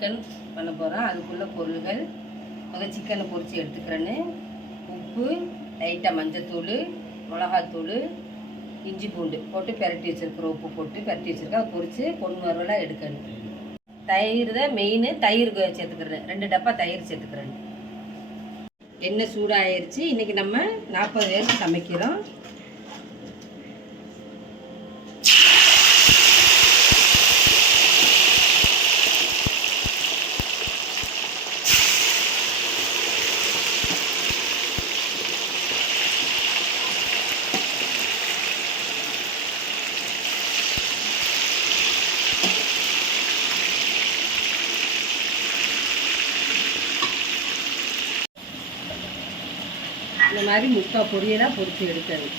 Chicken பண்ண போகிறோம். அதுக்குள்ள பொருள்கள் முதல் சிக்கனை பொரித்து எடுத்துக்கிறேன்னு உப்பு, லைட்டாக மஞ்சத்தூள், மிளகாத்தூள், இஞ்சி பூண்டு போட்டு பெரட்டி வச்சுருக்குறோம். உப்பு போட்டு பெரட்டி வச்சுருக்கேன். அதை பொரித்து பொண்ணு வரவெல்லாம் எடுக்கணும். தயிர் தான் மெயின். தயிர் சேர்த்துக்கிறேன். 2 டப்பா தயிர் சேர்த்துக்கிறேன். எண்ணெய் சூடாகிடுச்சு. இன்றைக்கி நம்ம 40 பேருக்கு சமைக்கிறோம். இந்த மாதிரி முக்கால் பொரியலாக பொரித்து எடுக்கணும்.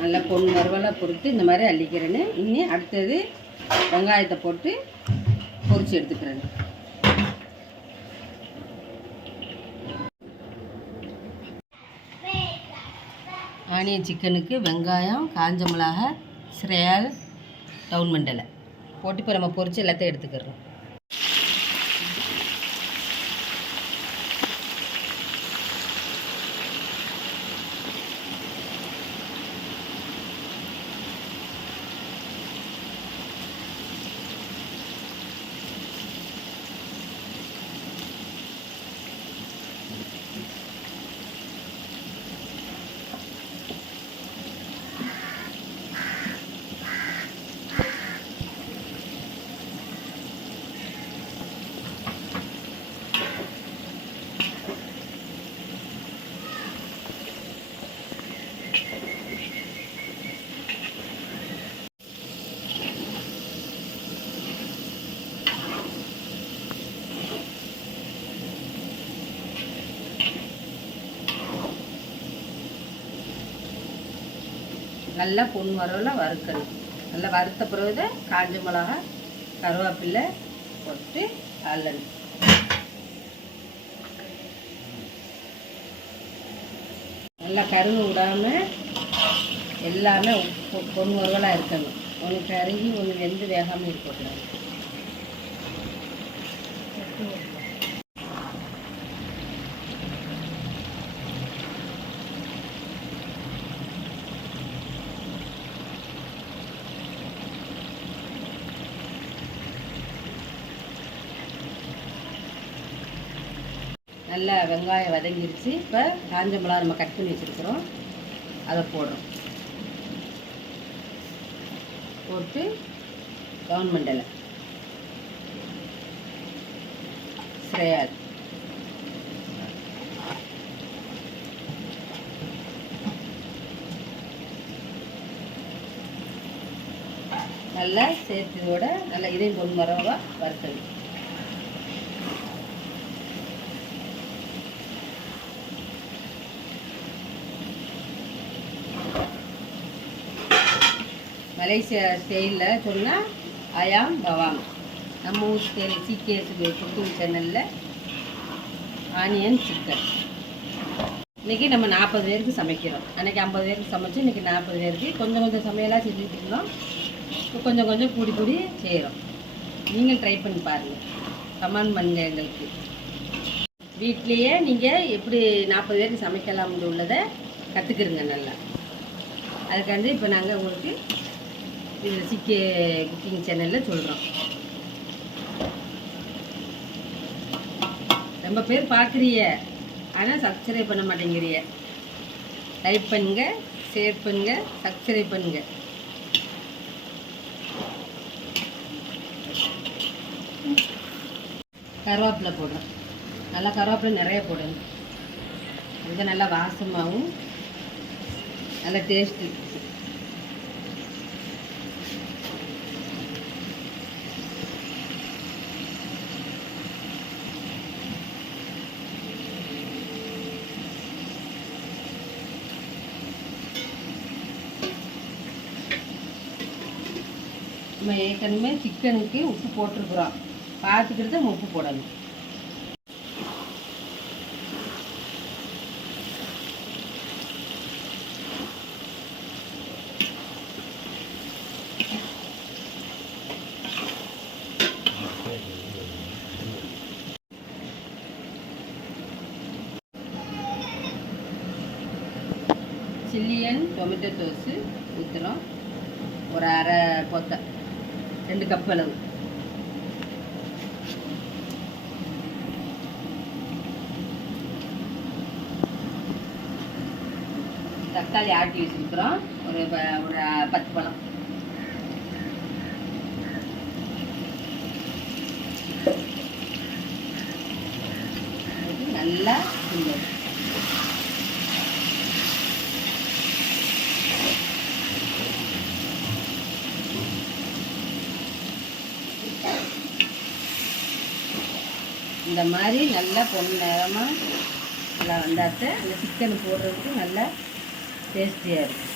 நல்லா பொன் மறுவலாக பொறுத்து இந்த மாதிரி அள்ளிக்கிறேன்னு. இனி அடுத்தது வெங்காயத்தை போட்டு பொரித்து எடுத்துக்கிறேன்னு. ஆனியன் சிக்கனுக்கு வெங்காயம், காஞ்ச மிளகாய், ஸ்ரேல், டவுன் மண்டலை போட்டு இப்போ நம்ம பொரித்து எல்லாத்தையும் எடுத்துக்கிறோம். நல்லா பொன் வரவில் வறுக்கணும். நல்லா வறுத்த பிறகு காஞ்ச மிளகா, கருவேப்பிலை போட்டு அள்ளணும். நல்லா கருகு விடாமல் எல்லாமே பொன் வரவலாக இருக்கணும். ஒன்று கருகி ஒன்று வெந்து வேகாமல் இருக்கக்கூடாது. நல்லா வெங்காயம் வதங்கிருச்சு. இப்போ காஞ்ச மிளகா நம்ம கட் பண்ணி வச்சுருக்குறோம், அதை போடுறோம். போட்டு டவுன் மண்டலை, ஸ்ரேல், நல்லா சேர்த்ததோட நல்லா இதையும் பொன் மரவாக வறுக்கணும். மலேசியா ஸ்டைலில் சொன்னால் அயாம் பவாம். நம்ம ஊர் ஸ்டைல் சிகேஎஸ் குக்கிங் சேனலில் ஆனியன் சிக்கன். இன்றைக்கி நம்ம 40 பேருக்கு சமைக்கிறோம். அன்றைக்கி 50 பேருக்கு சமைச்சு இன்றைக்கி 40 பேருக்கு கொஞ்சம் கொஞ்சம் சமையலாக செஞ்சுட்டு இருந்தோம். கொஞ்சம் கொஞ்சம் கூடி கூடி செய்கிறோம். நீங்கள் ட்ரை பண்ணி பாருங்கள், கமெண்ட் பண்ணுங்கள். எங்களுக்கு வீட்லேயே நீங்கள் எப்படி 40 பேருக்கு சமைக்கலாம்னு உள்ளதை கற்றுக்குறங்க நல்லா. அதுக்காண்டி இப்போ நாங்கள் உங்களுக்கு இந்த சிக்கே குக்கிங் சேனலில் சொல்கிறோம். ரொம்ப பேர் பார்க்குறீங்க, ஆனால் சப்ஸ்கிரைப் பண்ண மாட்டேங்கிறீங்க. லைக் பண்ணுங்கள், ஷேர் பண்ணுங்கள், சப்ஸ்கிரைப் பண்ணுங்கள். கருவேப்பிலை போடுறோம். நல்லா கருவேப்பிலை நிறைய போடணும். இது நல்லா வாசமாகவும் நல்லா டேஸ்ட்டு. நம்ம ஏற்கனவே சிக்கனுக்கு உப்பு போட்டிருக்குறோம். பார்த்துக்கிட்டு தான் உப்பு போடணும். சில்லியன் டொமேட்டோ தோசு ஊற்றுறோம். ஒரு அரை கொத்தை, 2 கப் அளவு. தக்காளி ஆட்டி வச்சுருக்குறோம். ஒரு 10 பழம். நல்லா கிண்டணும். இந்த மாதிரி நல்லா பொண்ணு நேரமாக நல்லா வந்தாத்த அந்த சிக்கன் போடுறதுக்கு நல்லா டேஸ்டியாக இருக்கும்.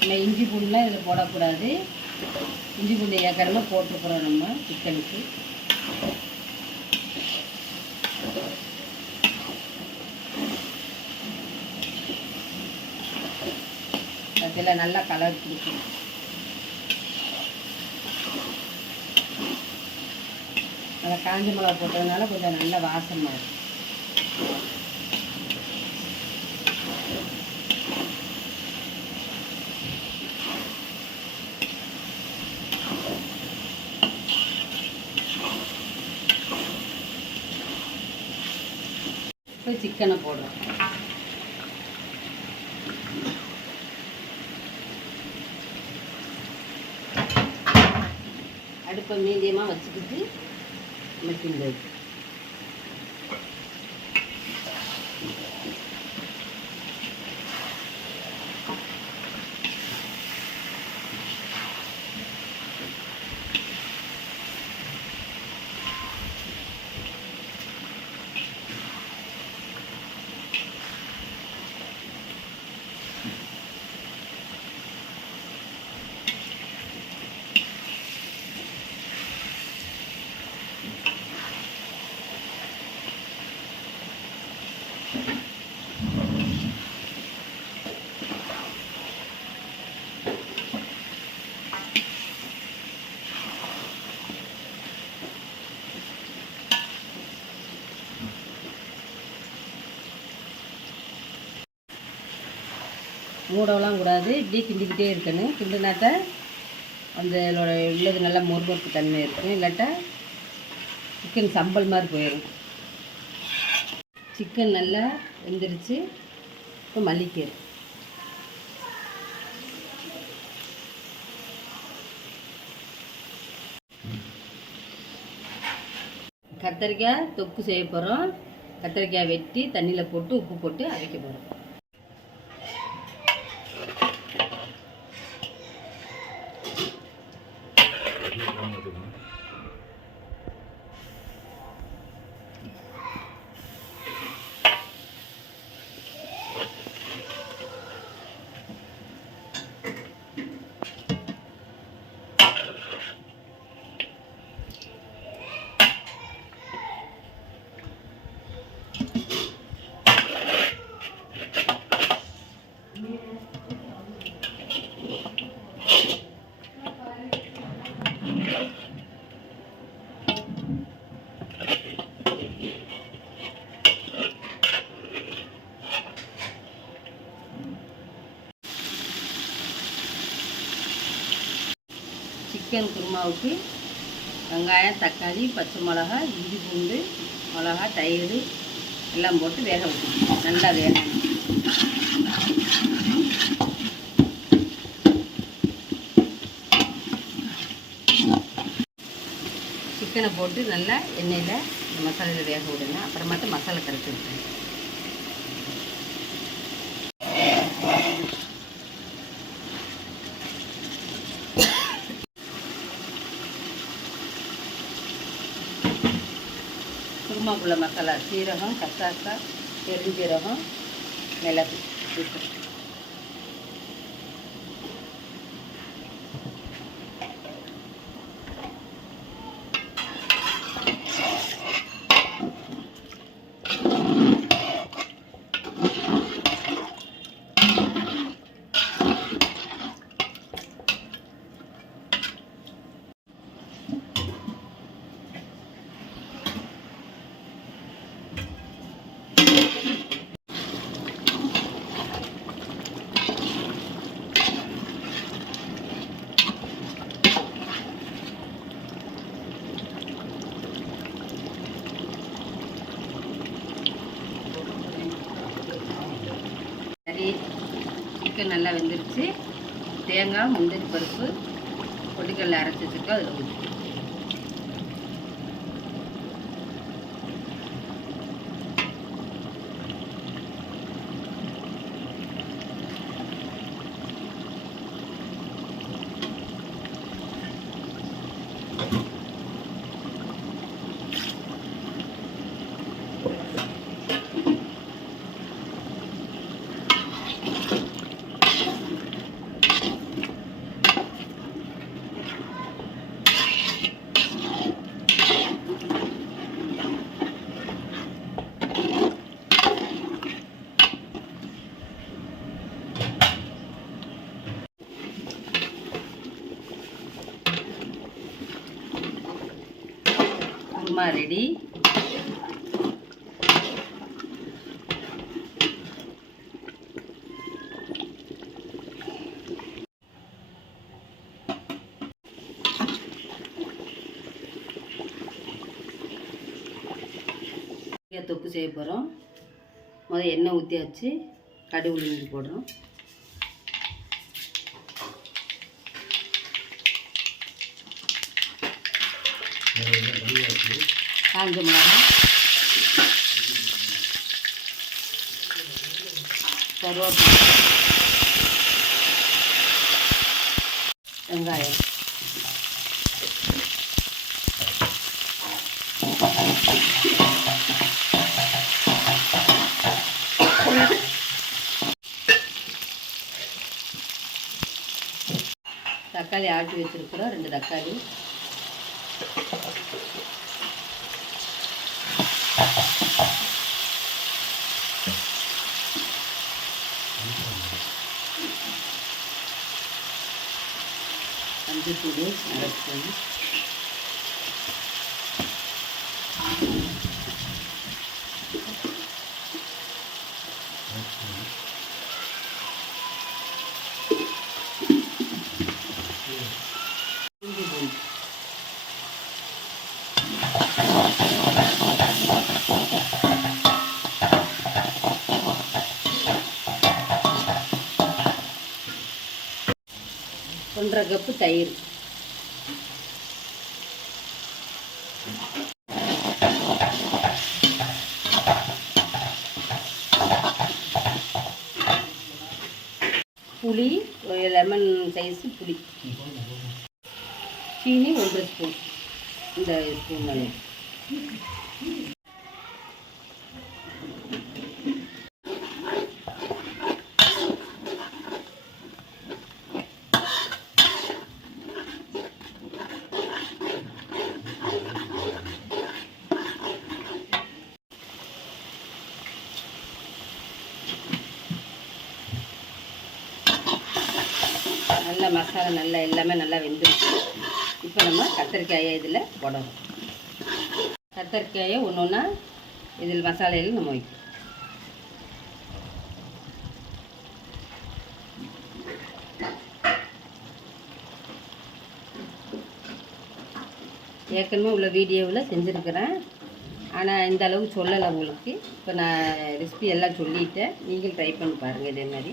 நம்ம இஞ்சி பூண்டுலாம் இதில் போடக்கூடாது. இஞ்சி பூண்டு ஏற்கனவே போட்டுருக்குறோம் நம்ம சிக்கனுக்கு. அதில் நல்லா கலர் கொடுக்கணும். நல்லா காஞ்ச மிளகா போட்டதுனால கொஞ்சம் நல்ல வாசமாக இருக்கும். இப்போ சிக்கனை போடுறோம். அடுப்பை மீடியமாக வச்சுக்கிட்டு நம்ம கிண்டுறது. மூடவெல்லாம் கூடாது. இப்படியே கிண்டிக்கிட்டே இருக்கணும். கிண்டினாட்டா அந்த உள்ளது நல்லா மொறுமொறுப்பு தன்மை இருக்கும். இல்லாட்டா சிக்கன் சம்பல் மாதிரி போயிடும். சிக்கன் நல்லா வெந்துருச்சு. இப்போ மல்லிக்கீரை, கத்திரிக்காய் தொக்கு செய்ய போகிறோம். கத்திரிக்காய் வெட்டி தண்ணியில் போட்டு உப்பு போட்டு அரைக்க போகிறோம். சிக்கன் குருமாவுக்கு வெங்காயம், தக்காளி, பச்சை மிளகா, இஞ்சி பூண்டு, மிளகா, தயிர் எல்லாம் போட்டு வேக வைக்கணும். நல்லா வேகணும். சிக்கனை போட்டு நல்லா எண்ணெயில் மசாலையில் வேக விடுங்க. அப்புறமாட்டு மசாலா கரைச்சி விட்டுருங்க. குருமாக்குள்ள மசாலா சீரகம், கசாசா, பெருஞ்சீரகம், மிளகு. சரி, சிக்கன் நல்லா வெந்துருச்சு. தேங்காய், முந்திரி பருப்பு, பொடிக்கல்ல அரைச்சி வச்சுருக்கோம், அதில் ஊற்றி. குருமா ரெடி. தொக்கு செய்ய போகிறோம். முதல்ல எண்ணெய் ஊற்றியாச்சு, கடுகு உளுந்து போடுறோம். காஞ்ச மிளகா, கருவேப்பிலை, வெங்காயம், தக்காளி ஆட்டி வச்சுருக்குறோம், 2 தக்காளி. மஞ்சத்தூள் அரைச்சி, ஒன்றரை கப்பு தயிர், புளி, ஒரு லெமன் சைஸு புளி, சீனி 1 ஸ்பூன், இந்த ஸ்பூன் அளவு. நல்லா மசாலா நல்லா எல்லாமே நல்லா வெந்துருச்சு. இப்போ நம்ம கத்திரிக்காயை இதில் போடணும். கத்திரிக்காயை ஒன்று ஒன்றா இதில் மசாலையில் நம்ம வைக்கணும். ஏற்கனவே உள்ள வீடியோவில் செஞ்சுருக்கிறேன், ஆனால் இந்த அளவுக்கு சொல்லலை உங்களுக்கு. இப்போ நான் ரெசிபி எல்லாம் சொல்லிட்டேன், நீங்கள் ட்ரை பண்ணி பாருங்கள் இதே மாதிரி.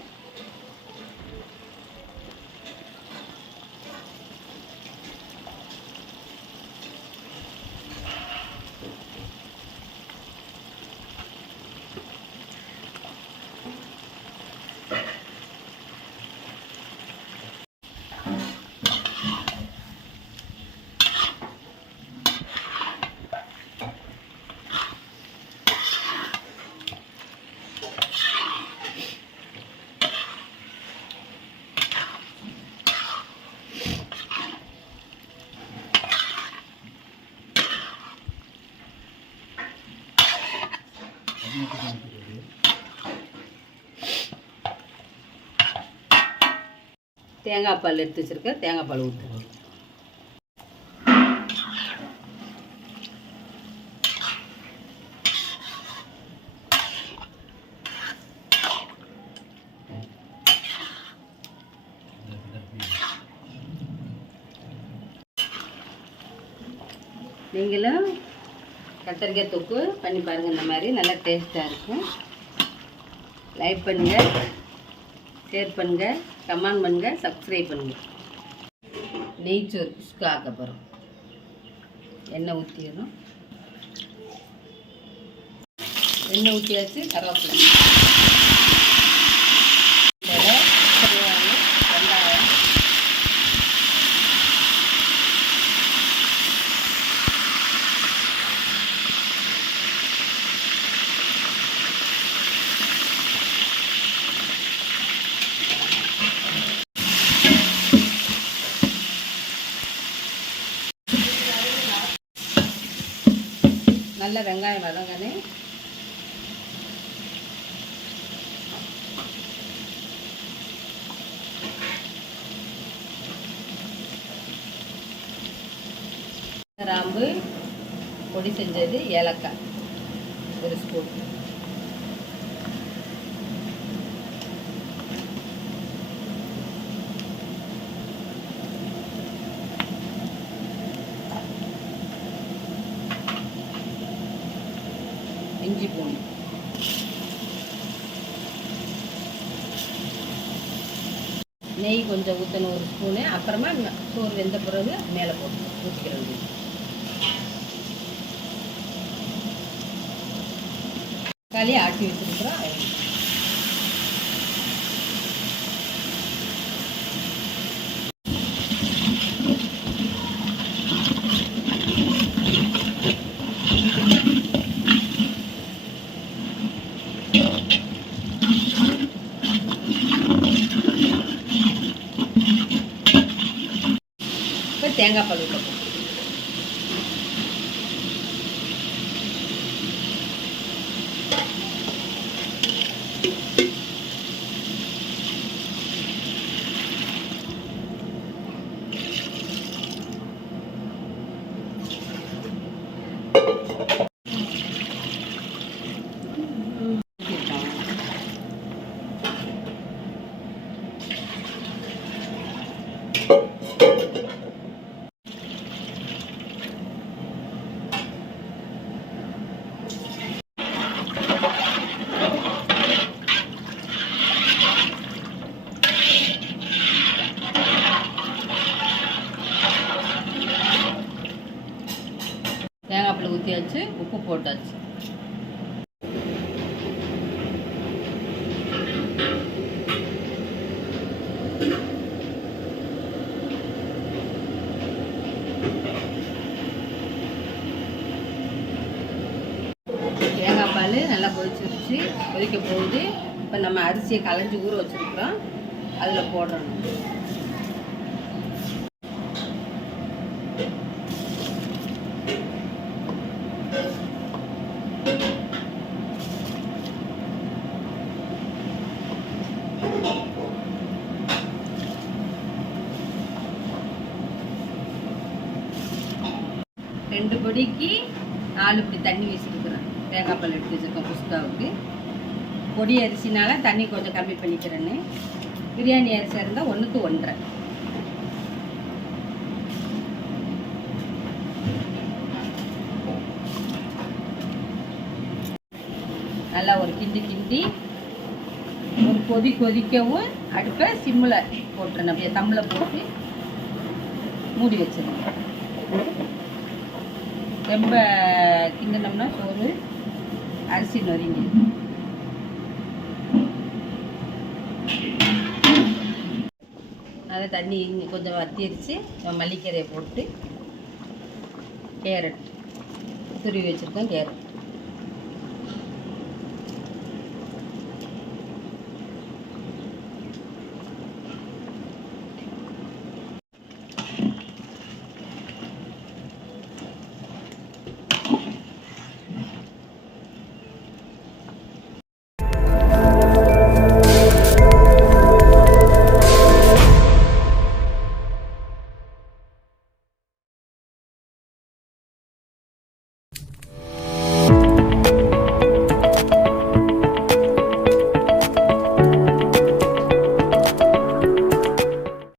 தேங்காய் பால் எடுத்து வச்சுருக்க தேங்காய் பால் ஊற்று. நீங்களும் கத்திரிக்காய் தொக்கு பண்ணி பாருங்கள். இந்த மாதிரி நல்லா டேஸ்ட்டாக இருக்கும். லைக் பண்ணுங்கள், ஷேர் பண்ணுங்கள், கமெண்ட் பண்ணுங்கள், சப்ஸ்கிரைப் பண்ணுங்கள். நெய் சோறு குஸ்கா ஆக்க போகிறோம். எண்ணெய் ஊற்றிடணும். எண்ணெய் ஊற்றியாச்சு. கருவேப்பிலை, வெங்காயம், நல்ல வெங்காயம் வதங்கனே கிராம்பு பொடி செஞ்சது, ஏலக்காய் ஒரு ஸ்பூன், இஞ்சி பூண்டு, நெய் கொஞ்சம் ஊற்றணும் ஒரு ஸ்பூனு. அப்புறமா சோறு வெந்த பிறகு மேலே போட்டு ஊற்றிக்கிறது. தக்காளி ஆட்டி வச்சுருக்குறோம். இப்போ தேங்காய் பால் ஊற்ற போகும். தேங்காய் பால் ஊற்றியாச்சு, உப்பு போட்டாச்சு. தேங்காய் பால் நல்லா கொதிச்சிருச்சு, கொதிக்க போகுது. இப்போ நம்ம அரிசியை களைஞ்சி ஊற வச்சுருக்குறோம், அதில் போடணும். ரெண்டு பொடிக்கு 4 இப்படி தண்ணி வச்சுருக்குறேன். தேங்காய் பால் எடுத்து வச்சுருக்கேன் குஸ்காவுக்கு. பொடி அரிசினால தண்ணி கொஞ்சம் கம்மி பண்ணிக்கிறேன்னு. பிரியாணி அரிசியாக இருந்தால் 1க்கு 1.5. நல்லா ஒரு கிண்டி ஒரு கொதிக்கவும் அடுப்பை சிம்மில் போட்டுறேன். அப்படியே தம்மில் போட்டு மூடி வச்சிடணும். ரொம்ப கிண்டினோம்னா சோறு அரிசி நொறுங்கி. அதை தண்ணி கொஞ்சம் வத்திருச்சு. மல்லிக்கீரையை போட்டு கேரட் துருவி வச்சுருக்கோம். கேரட்